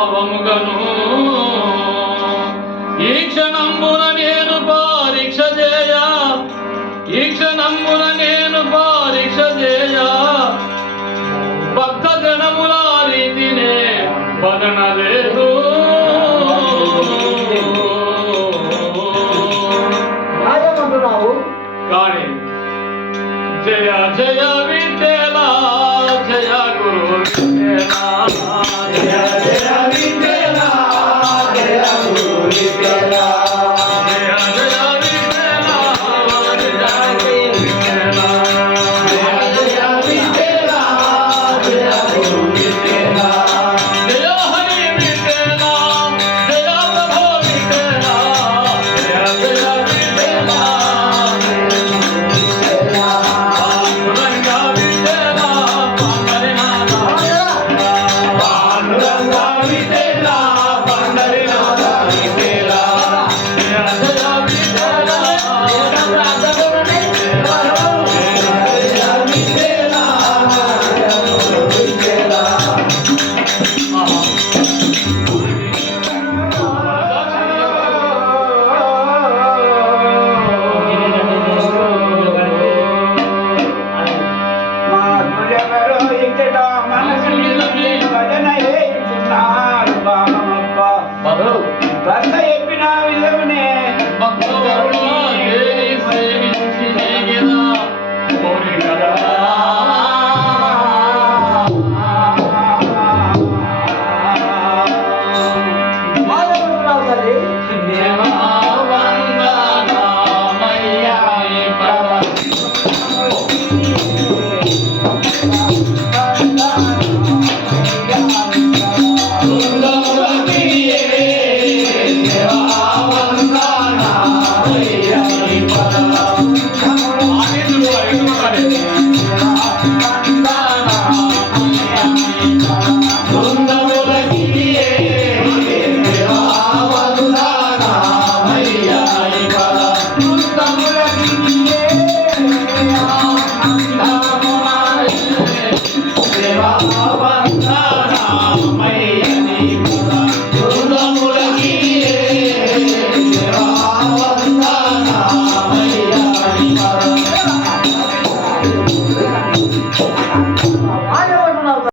భావముగను. ఈ క్షణంబున నేను పరీక్ష చేయ. ఈ క్షణంబున నేను పరీక్ష చేయ. భక్త జనముల రీతినే వదనలే. সুন্দর